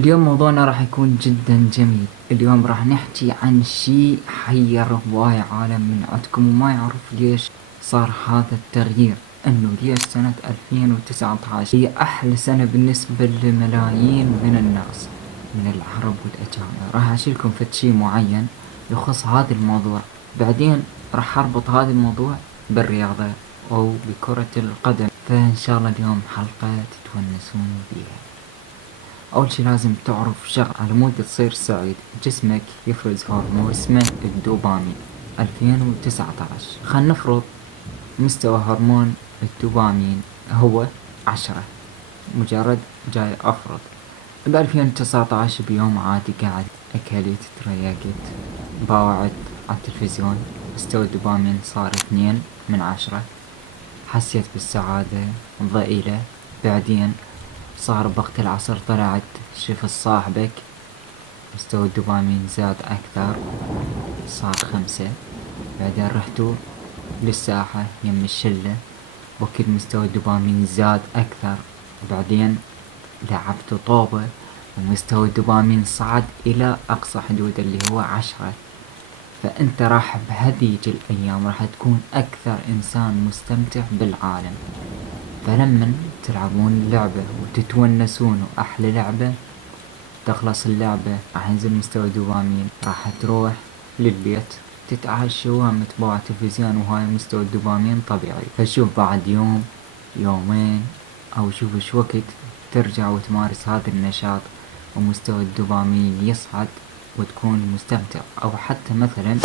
اليوم موضوعنا راح يكون جدا جميل. اليوم راح نحكي عن شيء حير هواي عالم من عندكم وما يعرف ليش صار هذا التغيير، انه ليش سنة 2019 هي احلى سنة بالنسبة لملايين من الناس من العرب والاجانب. راح اشيلكم في شيء معين يخص هذا الموضوع، بعدين راح اربط هذا الموضوع بالرياضة او بكرة القدم، فان شاء الله اليوم حلقة تتونسون بيها. اول شي لازم تعرف شغل، على مود تصير سعيد جسمك يفرز هرمون اسمه الدوبامين. 2019 خلنا نفرض مستوى هرمون الدوبامين هو 10، مجرد جاي افرض ب2019 بيوم عادي قاعد اكلت تريقت باوعت على التلفزيون، مستوى الدوبامين صار 2/10، حسيت بالسعادة ضئيلة. بعدين صار بوقت العصر طلعت شفت صاحبك، مستوى الدوبامين زاد أكثر صار 5. بعدين رحتوا للساحة يم الشلة، وكل مستوى الدوبامين زاد أكثر. بعدين لعبتوا طوبة ومستوى الدوبامين صعد إلى أقصى حدود اللي هو 10. فأنت راح بهذيج الأيام راح تكون أكثر إنسان مستمتع بالعالم. فلما تلعبون لعبة وتتونسون وأحلى لعبة تخلص اللعبة راح ينزل مستوى دوبامين، راح تروح للبيت تتعشى ومتبوع تلفزيون وهاي مستوى الدوبامين طبيعي. فشوف بعد يوم يومين أو شوف ايش وقت ترجع وتمارس هذا النشاط ومستوى الدوبامين يصعد وتكون مستمتع. أو حتى مثلا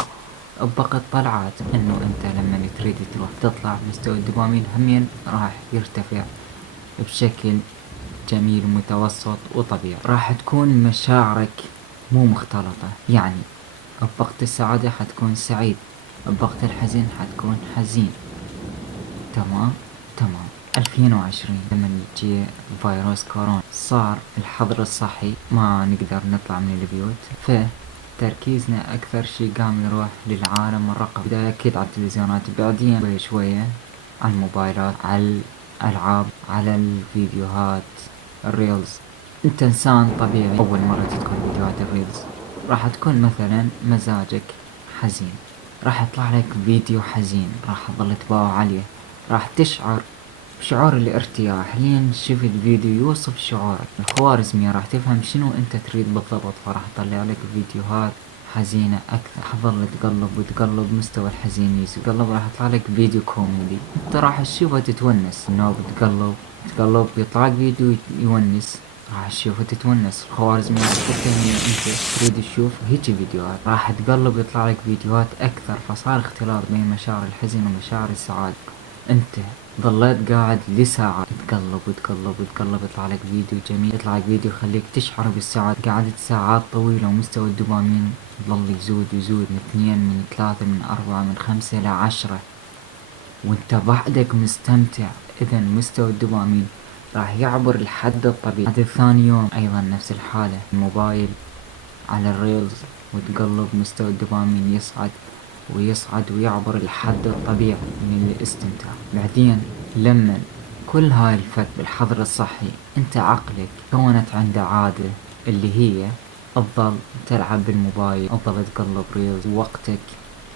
بوقت طلعات انه انت لما تريد تروح تطلع مستوى الدوبامين همين راح يرتفع بشكل جميل ومتوسط وطبيعي. راح تكون مشاعرك مو مختلطة، يعني بوقت السعادة حتكون سعيد، بوقت الحزن حتكون حزين. تمام. 2020 لما جي فيروس كورونا صار الحظر الصحي، ما نقدر نطلع من البيوت، تركيزنا أكثر شي قام يروح للعالم الرقمي. بداية أكيد على التلفزيونات، بعدين شوية على الموبايلات، على الألعاب، على الفيديوهات الريلز. انت انسان طبيعي اول مرة تدخل فيديوهات الريلز راح تكون مثلا مزاجك حزين، راح يطلع لك فيديو حزين راح تظل تباوع عليه، راح تشعر بشعور الارتياح لين تشوف الفيديو يوصف شعورك. الخوارزمية راح تفهم شنو انت تريد بالضبط، فراح تطلع لك فيديوهات حزينة اكثر. حظل تقلب وتقلب مستوى الحزين يقلب، راح يطلع لك فيديو كوميدي انت راح تشوفه تتونس. انه بتقلب تقلب يطلع لك فيديو يونس، راح تشوفه تتونس. الخوارزمية راح تفهم ان انت تريد تشوف هيجي فيديوهات، راح تقلب يطلع لك فيديوهات اكثر. فصار اختلاط بين مشاعر الحزن ومشاعر السعادة. انت ظليت قاعد لساعة تقلب وتقلب وتقلب يطلع لك فيديو جميل، يطلع لك فيديو يخليك تشعر بالسعادة. قعدت ساعات طويلة ومستوى الدوبامين ظل يزود من 2 من 3 من 4 من 5 إلى 10 وانت بعدك مستمتع. اذا مستوى الدوبامين راح يعبر الحد الطبيعي. بعد ثاني يوم ايضا نفس الحالة، الموبايل على الريلز وتقلب مستوى الدوبامين يصعد ويعبر الحد الطبيعي من الاستمتاع. بعدين لما كل هاي الفت بالحظر الصحي انت عقلك كونت عنده عادة اللي هي تظل تلعب بالموبايل، تظل تقلب ريلز، وقتك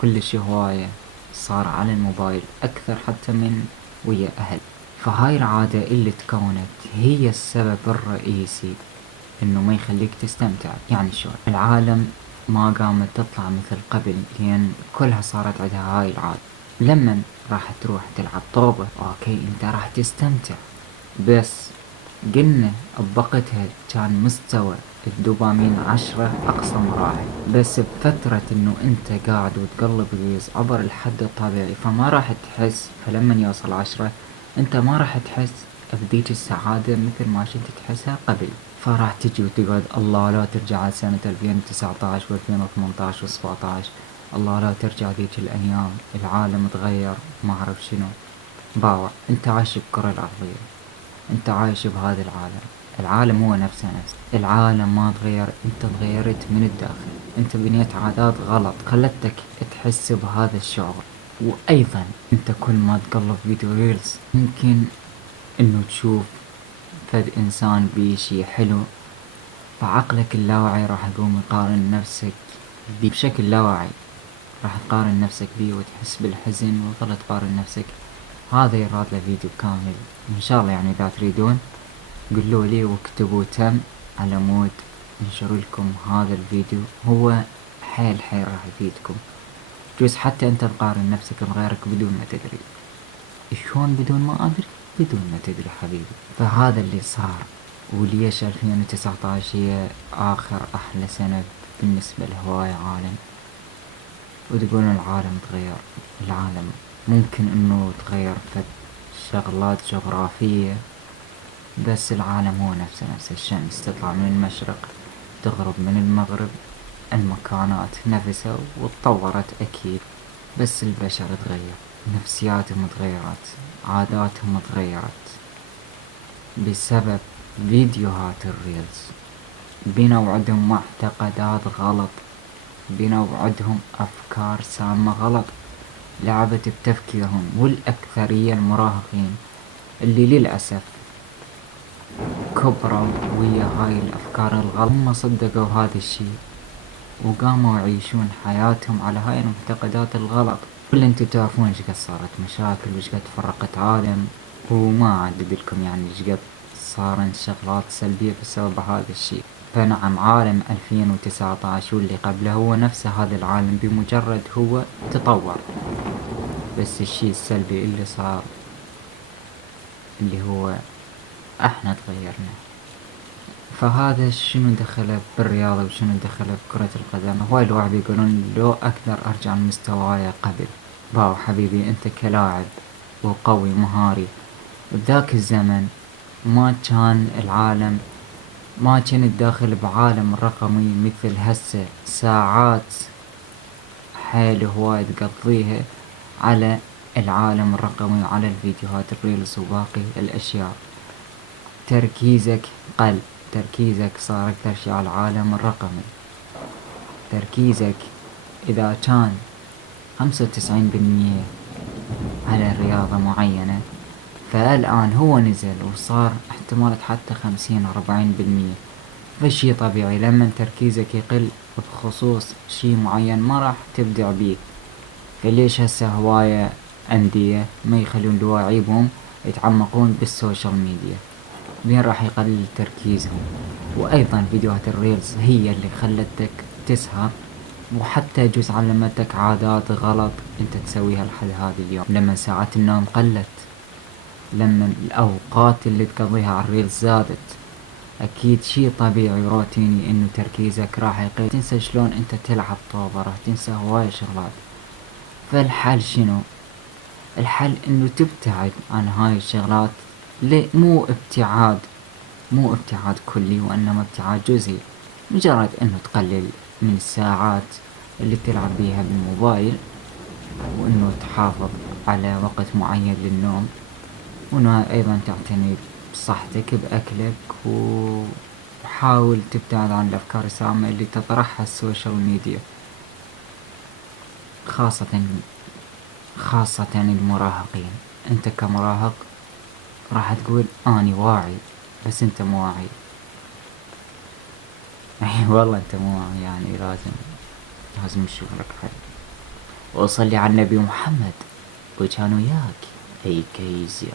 كلش هواية صار على الموبايل اكثر حتى من ويا اهل. فهاي العادة اللي تكونت هي السبب الرئيسي انه ما يخليك تستمتع. يعني شو العالم ما قامت تطلع مثل قبل، لان كلها صارت عندها هاي العادة. لما راح تروح تلعب طوبة اوكي انت راح تستمتع، بس قلنا بوقتها كان مستوى الدوبامين 10 اقصى مراحل، بس بفترة انه انت قاعد وتقلب ريلز عبر الحد الطبيعي فما راح تحس. فلما يوصل 10 انت ما راح تحس بذيك السعادة مثل ما كنت تحسها قبل. فراح تجي وتقعد الله لا ترجع سنة 2019 و2018 و17، الله لا ترجع ذيك الأيام العالم تغير ما أعرف شنو. باوع انت عايش بكرة الأرضية، انت عايش بهذا العالم هو نفسه العالم ما تغير، انت تغيرت من الداخل. انت بنيت عادات غلط خلتك تحس بهذا الشعور. وايضا انت كل ما تقلب فيديو ريلز يمكن انه تشوف فد انسان بيشي حلو فعقلك اللاواعي راح يقوم يقارن نفسك بيه بشكل لاواعي، راح تقارن نفسك بيه وتحس بالحزن وتظل تقارن نفسك. هذا يراد له فيديو كامل ان شاء الله، يعني اذا تريدون قولوا لي واكتبوا تم على مود نشر لكم هذا الفيديو. هو حيل راح يفيدكم. جوز حتى انت تقارن نفسك بغيرك بدون ما تدري. شلون بدون ما ادري؟ بدون ما تدري حبيبي. فهذا اللي صار. وليش 2019 هي اخر احلى سنة بالنسبة لهواية عالم. وتقولون العالم تغير، العالم ممكن انه تغير في شغلات جغرافية، بس العالم هو نفس الشمس، تطلع من المشرق تغرب من المغرب، المكانات نفسها وتطورت اكيد، بس البشر تغير، نفسياتهم تغيرت، عاداتهم تغيرت بسبب فيديوهات الريلز. بنوا عندهم معتقدات غلط، بنوا عندهم افكار سامة غلط، لعبت بتفكيرهم. والأكثرية المراهقين اللي للأسف كبروا ويا هاي الأفكار الغلط، هم صدقوا هذا الشي وقاموا يعيشون حياتهم على هاي المعتقدات الغلط. واللي انتو تعرفون ايش قد صارت مشاكل وايش قد فرقت عالم، وما اعدد لكم يعني ايش قد صارن شغلات سلبية بسبب هذا الشي. فنعم عالم 2019 واللي قبله هو نفسه هذا العالم، بمجرد هو تطور، بس الشي السلبي اللي صار اللي هو احنا تغيرنا. فهذا شنو دخله بالرياضة وشنو دخله بكرة القدم. هواي الواحد يقولون لو اقدر ارجع لمستواي قبل. باو حبيبي، انت كلاعب وقوي مهاري بذاك الزمن ما كان العالم، ما كنت داخل بعالم رقمي مثل هسه. ساعات حيل هواي تقضيها على العالم الرقمي وعلى الفيديوهات الريلز وباقي الاشياء. تركيزك قل، تركيزك صار اكثر شي على العالم الرقمي. تركيزك اذا كان 95% على رياضة معينة، فالآن هو نزل وصار احتمال حتى 50-40%. فشي طبيعي لما تركيزك يقل بخصوص شي معين ما راح تبدع بيه. فليش هسه هواية أندية ما يخلون لواعيبهم يتعمقون بالسوشيال ميديا؟ بين راح يقلل تركيزهم. وأيضا فيديوهات الريلز هي اللي خلتك تسهر، وحتى جزء علمتك عادات غلط انت تسويها لحد هذا اليوم. لما ساعات النوم قلت، لما الأوقات اللي تقضيها على الريلز زادت، أكيد شي طبيعي روتيني إنه تركيزك راح يقل. تنسى شلون أنت تلعب طوبة، راح تنسى هواي شغلات. فالحل شنو؟ الحل إنه تبتعد عن هاي الشغلات. مو ابتعاد كلي، وإنما ابتعاد جزئي. مجرد إنه تقلل من الساعات اللي تلعب بيها بالموبايل، وإنه تحافظ على وقت معين للنوم، وإنه أيضا تعتني بصحتك بأكلك، وحاول تبتعد عن الأفكار السامة اللي تطرحها السوشيال ميديا، خاصة المراهقين. انت كمراهق راح تقول اني واعي، بس انت مو واعي. اي والله انت مو واعي، يعني لازم نشوف لك حل. وصلي على النبي محمد وكان وياك اي كيزيا.